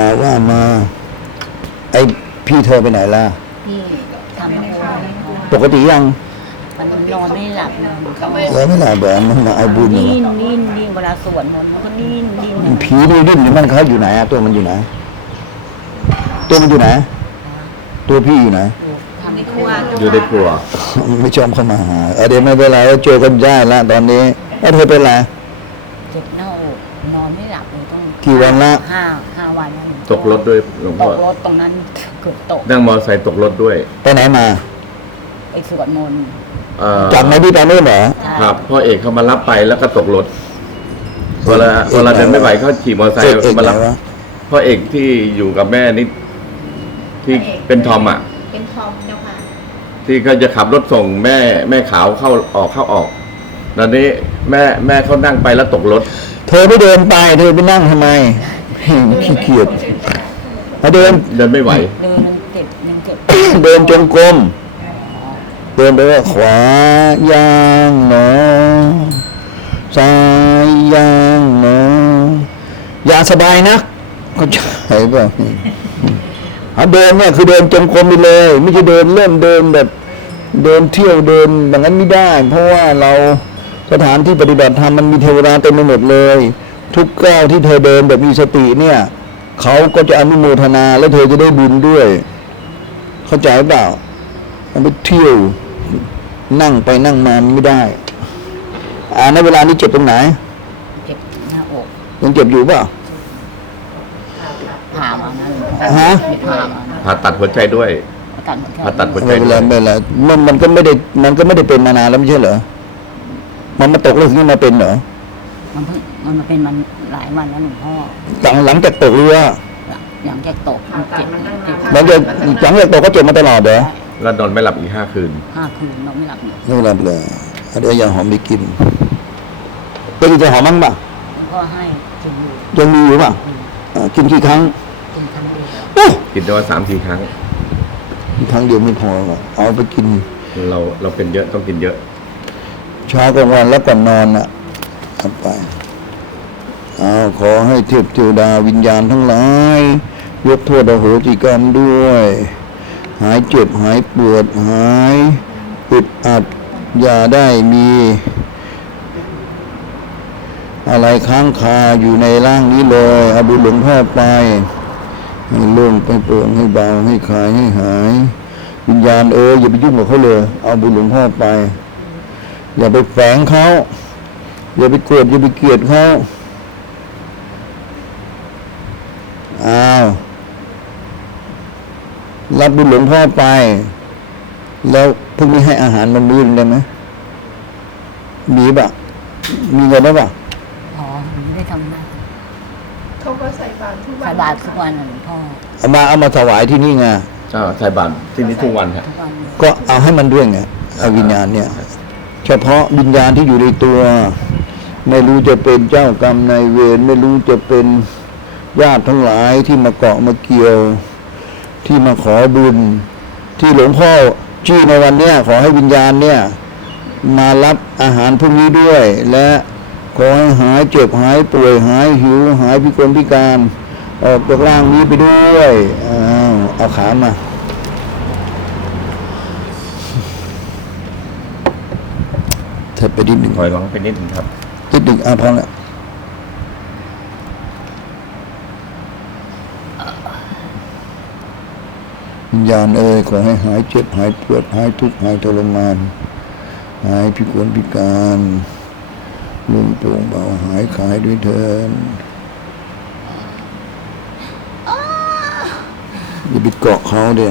อ่าว่ามาไอพี่เธอไปไหนล่ะพี่ทำให้ปกติยังมันนอนไม่หลับนอนก็แล้วไม่หลับแบบมันมาไอบุญเหรอนิ่นนิ่นนิ่นเวลาสวดมนต์มันก็นิ่นนิ่นผีนี่ดิ้นอยู่มันเขาอยู่ไหนอะตัวมันอยู่ไหน ตัวมันอยู่ไหน ตัวพี่อยู่ไหน ทำครัวอยู่ในครัวไม่ชอบเข้ามาหาเออเดี๋ยวไม่เป็นไรเจอกันได้ละตอนนี้แล้วเธอเป็นไร เจ็บหน้าอกนอนไม่หลับเลยต้องกี่วันละ ห้า ตกรถด้วยหลวงตพ่อกรถตรงนั้นเกือบตกนั่งมอเตอร์ไซค์ตกรถด้วยไปไหนมา ไปสวดมนต์เอ่อจากไหนพี่ไปนู่นเหรอ ครับพ่อเอกเขามารับไปแล้วก็ตกรถเวลาเอกเวลาเดินไม่ไหวเขาขี่มอเตอร์ไซค์เอกเอกมารับไหนวะพ่อเอกที่อยู่กับแม่นี่ที่เป็นทอมอะ เป็นทอมเจ้าค่ะ ที่เขาจะขับรถส่งแม่แม่ขาวเข้าออกเข้าออก ตอนนี้แม่แม่เขานั่งไปแล้วตกรถ เธอไม่เดินไปเธอไปนั่งทำไม ขี้เกียจ มาเดิน เดินไม่ไหว เดินมันเจ็บยังเจ็บเดินจงกรมเดินไปว่าขวายางหนอซ้ายยางหนออย่าสบายนะเข้าใจเปล่าเอาเดินเนี่ยคือเดินจงกรมไปเลย ไม่ใช่เดินเล่นเดินแบบ เดินเที่ยวเดินอย่างนั้นไม่ได้ เพราะว่าเราสถานที่ปฏิบัติธรรมมันมีเทวดาเต็มไปหมดเลย ทุกก้าวที่เธอเดินแบบมีสติเนี่ย เขาก็จะอนุโมทนาแล้วเธอจะได้บุญด้วย เข้าใจเปล่ามันไปเที่ยว นั่งไปนั่งมามันไม่ได้ อ่าในเวลานี้เจ็บตรงไหน เจ็บหน้าอกยังเจ็บอยู่เปล่าผ่ามานะหลวงพ่อฮะผ่ามาผ่าตัดหัวใจด้วยตัดหัวใจผ่าตัดหัวใจไม่เป็นด้ไรวยไม่เป็นไรมันมันก็ไม่ได้มันก็ไม่ได้เป็นมานานแล้วไม่ใช่เหรอมันมาตกแล้วถึงมาเป็นเหรอ มันเพิ่งมันมาเป็นมันหลายวันแล้วหลวงพ่อหลังหลังจากตกหรือว่าหลังจากตกมันเจ็บเจ็บหลังจากหลังจากตกก็เจ็บมาตลอดเหรอแล้วนอนไม่หลับอีกห้าคืนห้าคืนนอนไม่หลับเลยไม่เป็นไรเลยเอาเดี๋ยวยาหอมไปกินไปกินยาหอมมั้งป่ะหลวงพ่อให้กินอยู่ยังมีอยู่ป่ะอ่ากินกี่ครั้งกินครั้งเดียวโอ้กินได้ว่าสามสี่ครั้งครั้งเดียวไม่พอหรอกเอาไปกิน เราเราเป็นเยอะต้องกินเยอะเช้ากลางวันแล้วก่อนนอนน่ะ ทำไปเอาขอให้เทพเทวดาวิญญาณทั้งหลาย ยกโทษอโหสิกรรมด้วย หายเจ็บหายปวดหายอึดอัดอย่าได้มี อะไรค้างคาอยู่ในร่างนี้เลยเอาบุญหลวงพ่อไป ให้โล่งไปโปร่งให้เบาให้คลายให้หาย วิญญาณเอออย่าไปยุ่งกับเขาเลย เอาบุญหลวงพ่อไป อย่าไปแฝงเขา อย่าไปโกรธอย่าไปเกลียดเขาอ้าว รับบุญหลวงพ่อไป แล้วพรุ่งนี้ให้อาหารมันมื้อหนึงได้ไหมมีปะมีเงินได้ปะอ๋อหนูไม่ได้ทำนะเขาก็ใส่บาตรทุกวันใส่บาตรทุกวันน่ะหลวงพ่อเอามาเอามาถวายที่นี่ไงอ่าใส่บาตรที่นี่ทุกวันครับทุกวันเลยก็เอาให้มันด้วยไงเอาวิญญาณเนี่ย เฉพาะวิญญาณที่อยู่ในตัว ไม่รู้จะเป็นเจ้ากรรมนายเวรไม่รู้จะเป็นญาติทั้งหลายที่มาเกาะมาเกี่ยว ที่มาขอบุญ ที่หลวงพ่อจี้ในวันเนี้ย ขอให้วิญญาณเนี่ย มารับอาหารพวกนี้ด้วย และขอให้หายเจ็บหายป่วยหายหิว หายพิกลพิการ ออกจากร่างนี้ไปด้วยอ้าวเอาขามาเธอไปนิดหนึ่งถอยหลังไปนิดนึงครับ นิดหนึ่งอะพอแล้ววิญญาณเอ่ยขอให้หายเจ็บหายปวดหายทุกข์หายทรมาน หายพิกลพิการลุงโปร่งเบาหายขายด้วยเถินอย่าไปเกาะเขาเด้อ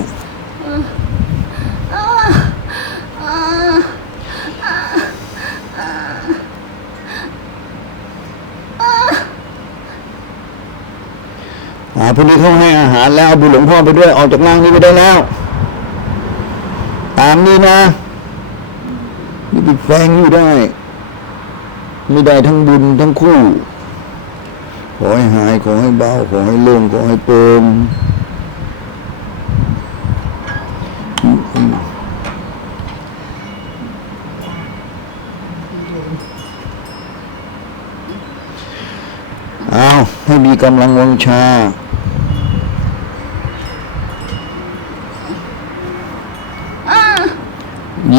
าพรุ่งนี้เขาให้อาหารแล้วเอาบุญหลวงพ่อไปด้วยออกจากร่างนี้ไปได้แล้ว ตามนี้นะนี่ไปแฝงอยู่ได้ ไม่ได้ทั้งบุญทั้งคู่ ขอให้หายขอให้เบาขอให้โล่งขอให้เปิมเอาให้มีกำลังวังชา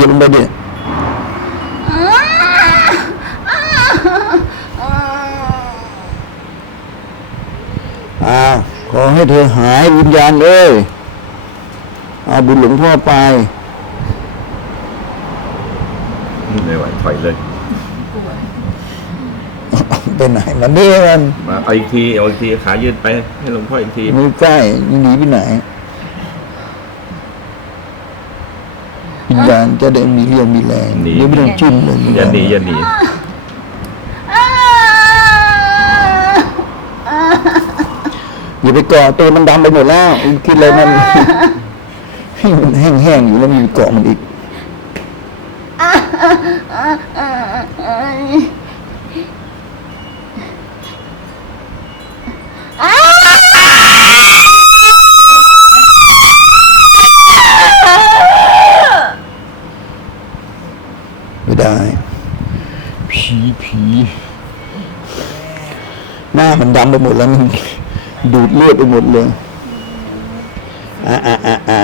ยิ้ไปดิอาขอให้เธอหายวิญญาณเลยอาบุญหลวงพ่อไป ไม่ไหวถอยเลย ไปไหนมันเด้มันมาเอาอีกทีเอาอีกทีขายืดไปให้หลวงพ่ออีกที ไม่ใกล้หนีไปไหน ญญาณจะได้มีเรี่ยวมีแรงหนีเดี๋ยวไม่ต้องจิ้มเลยอย่าหนีอย่าหนีอย่าไปเกาะตัวมันดำไปหมดแล้วกินอะไรมัน ให้มันแห้งๆอยู่แล้วมีเกาะมันอีกไได้ ผีผีหน้ามันดำไปหมดแล้วมันดูดเลือดไปหมดเลย อ่าอ่าอ่าอ่า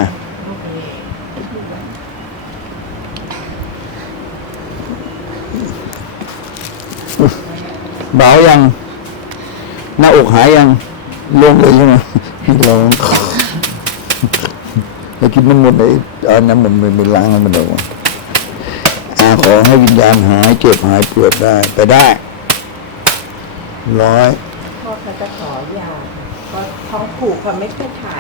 เบายัง หน้าอกหายยังลงเลยใช่ไหมลงแล้วกินน้ำมันต์ไอ้เอาน้ำมันต์ไปล้างให้มันออกมาอาข อให้วิญญาณหายเจ็บหายปวดได้ ไปได้ ร้อยพ่อเขาจะขอยาเพราท้องผูกเขาไม่เคยถ่าย